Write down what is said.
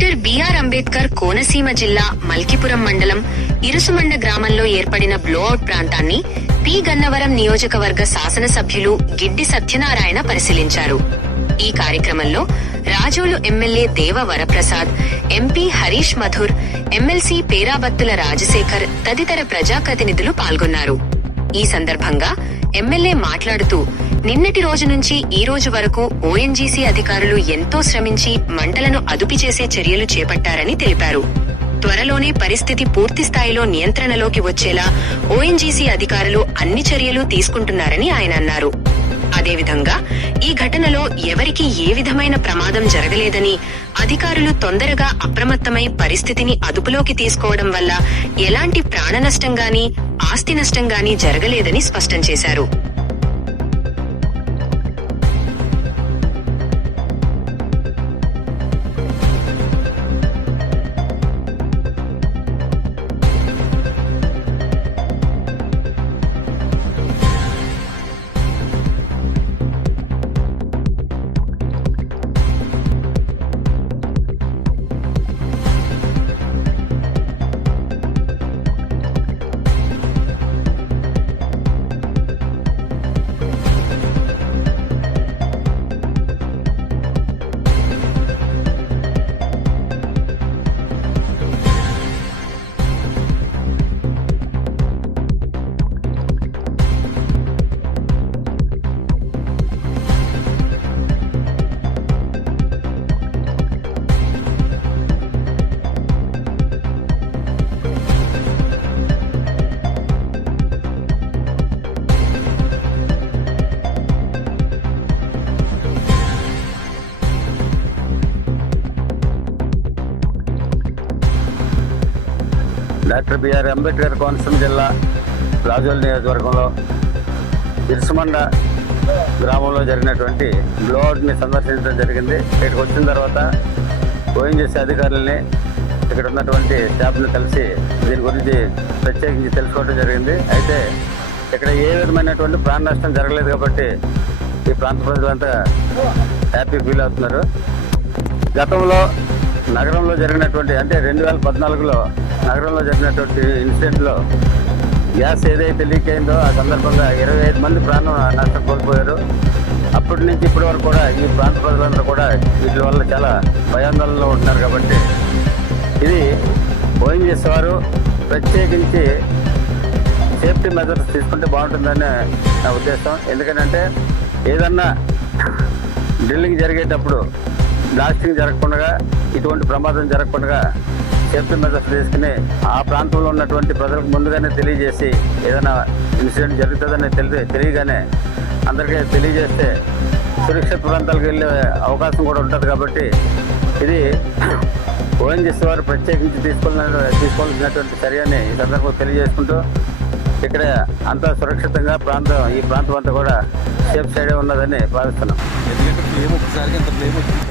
Doctor BR Ambedkar Konaseema జిల్లా మల్కిపురం మండలం ఇరుసుమండ గ్రామంలో ఏర్పడిన బ్లోఅవుట్ ప్రాంతాన్ని పి గన్నవరం నియోజకవర్గ శాసనసభ్యులు గిడ్డి సత్యనారాయణ పరిశీలించారు. ఈ కార్యక్రమంలో రాజోలు ఎమ్మెల్యే దేవ వరప్రసాద్, ఎంపీ హరీష్ మధుర్, ఎమ్మెల్సీ పేరాబత్తుల రాజశేఖర్ తదితర ప్రజాప్రతినిధులు పాల్గొన్నారు. ఈ సందర్భంగా ఎమ్మెల్యే మాట్లాడుతూ, నిన్నటి రోజు నుంచి ఈ రోజు వరకు ఓఎన్జీసీ అధికారులు ఎంతో శ్రమించి మంటలను అదుపు చేసే చర్యలు చేపట్టారని తెలిపారు. త్వరలోనే పరిస్థితి పూర్తి స్థాయిలో నియంత్రణలోకి వచ్చేలా ఓఎన్జీసీ అధికారులు అన్ని చర్యలు తీసుకుంటున్నారని ఆయన అన్నారు. అదేవిధంగా ఈ ఘటనలో ఎవరికీ ఏ విధమైన ప్రమాదం జరగలేదని, అధికారులు తొందరగా అప్రమత్తమై పరిస్థితిని అదుపులోకి తీసుకోవడం వల్ల ఎలాంటి ప్రాణ నష్టం గానీ, ఆస్తి నష్టం గానీ జరగలేదని స్పష్టం చేశారు. డాక్టర్ బిఆర్ అంబేద్కర్ కోనసీమ జిల్లా రాజోల్ నియోజకవర్గంలో ఇరుసుమండ గ్రామంలో జరిగినటువంటి బ్లోఅవుట్ని సందర్శించడం జరిగింది. ఇక్కడికి వచ్చిన తర్వాత ఓఎన్జీసీ అధికారులని, ఇక్కడ ఉన్నటువంటి స్టాఫ్ని కలిసి దీని గురించి ప్రత్యేకించి తెలుసుకోవడం జరిగింది. అయితే ఇక్కడ ఏ విధమైనటువంటి ప్రాణ నష్టం జరగలేదు కాబట్టి ఈ ప్రాంత ప్రజలంతా హ్యాపీ ఫీల్ అవుతున్నారు. గతంలో నగరంలో జరిగినటువంటి, అంటే 2014లో నగరంలో జరిగినటువంటి ఇన్సిడెంట్లో గ్యాస్ ఏదైతే లీక్ అయిందో ఆ సందర్భంగా 25 మంది ప్రాణం నష్టం కోల్పోయారు. అప్పటి నుంచి ఇప్పటి వరకు కూడా ఈ ప్రాంత ప్రజలందరూ కూడా వీటి వల్ల చాలా భయాందోళనలో ఉంటున్నారు. కాబట్టి ఇది ఓఎన్జీసీ వారు ప్రత్యేకించి సేఫ్టీ మెజర్స్ తీసుకుంటే బాగుంటుందని నా ఉద్దేశం. ఎందుకంటే ఏదన్నా డ్రిల్లింగ్ జరిగేటప్పుడు బ్లాస్టింగ్ జరగకుండా, ఇటువంటి ప్రమాదం జరగకుండా సేఫ్టీ మెజర్స్ తీసుకుని ఆ ప్రాంతంలో ఉన్నటువంటి ప్రజలకు ముందుగానే తెలియజేసి, ఏదైనా ఇన్సిడెంట్ జరుగుతుందని తెలియగానే అందరికీ తెలియజేస్తే సురక్షిత ప్రాంతాలకు వెళ్ళే అవకాశం కూడా ఉంటుంది. కాబట్టి ఇది ఓఎన్జీసీ వారు ప్రత్యేకించి తీసుకోవాల్సినటువంటి చర్యని ఈ సందర్భంగా తెలియజేసుకుంటూ, ఇక్కడ అంతా సురక్షితంగా ఈ ప్రాంతం అంతా కూడా సేఫ్ సైడే ఉన్నదని భావిస్తున్నాం. ఎందుకంటే ఫ్లేమ్ ఒకసారి అంత ఫ్లేమ్ వచ్చింది.